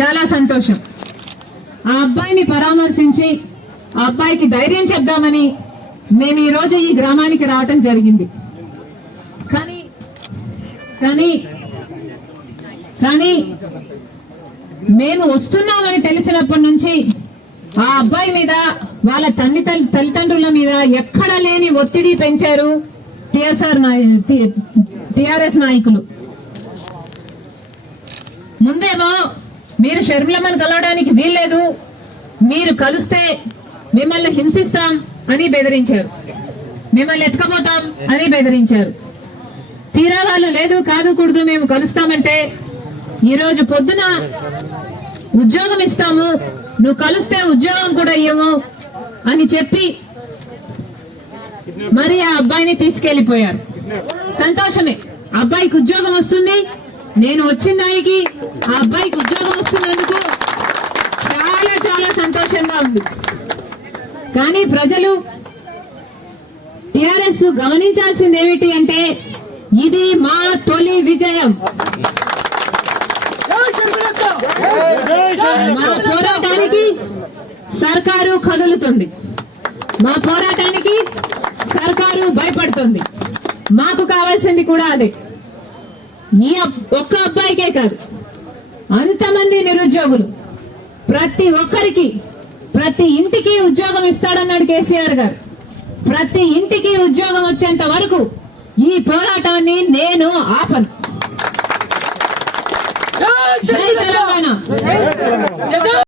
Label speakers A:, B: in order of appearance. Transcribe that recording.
A: చాలా సంతోషం. ఆ అబ్బాయిని పరామర్శించి ఆ అబ్బాయికి ధైర్యం చెప్దామని మేము ఈరోజు ఈ గ్రామానికి రావటం జరిగింది. కానీ కానీ కానీ మేము వస్తున్నామని తెలిసినప్పటి నుంచి ఆ అబ్బాయి మీద వాళ్ళ తల్లి తల్లి- తల్లిదండ్రుల మీద ఎక్కడ లేని ఒత్తిడి పెంచారు టిఎస్ఆర్ టిఆర్ఎస్ నాయకులు. ముందేమో మీరు షర్మిలమ్మను కలవడానికి వీల్లేదు. మీరు కలిస్తే మిమ్మల్ని హింసిస్తాం అని బెదిరించారు. మిమ్మల్ని ఎత్తుకపోతాం అని బెదిరించారు. తీరా వాళ్ళు లేదు కాదు కూడదు మేము కలుస్తామంటే ఈరోజు పొద్దున ఉద్యోగం ఇస్తాము నువ్వు కలిస్తే ఉద్యోగం కూడా ఇయ్యము అని చెప్పి మరి ఆ అబ్బాయిని తీసుకెళ్ళిపోయారు సంతోషమే. అబ్బాయికి ఉద్యోగం వస్తుంది నేను వచ్చిన దానికి ఆ అబ్బాయికి ఉద్యోగం వస్తున్నందుకు చాలా చాలా సంతోషంగా ఉంది. కానీ ప్రజలు టిఆర్ఎస్ గమనించాల్సింది ఏమిటి అంటే ఇది మా తొలి విజయం. మా పోరాటానికి సర్కారు కదులుతుంది. మా పోరాటానికి సర్కారు భయపడుతుంది. మాకు కావాల్సింది కూడా అదే. ఈ ఒక్క అబ్బాయికే కాదు. అంతమంది నిరుద్యోగులు. ప్రతి ఒక్కరికి ప్రతి ఇంటికి ఉద్యోగం ఇస్తాడన్నాడు కేసీఆర్ గారు. ప్రతి ఇంటికి ఉద్యోగం వచ్చేంత వరకు ఈ పోరాటాన్ని నేను ఆపను. జై తెలంగాణ.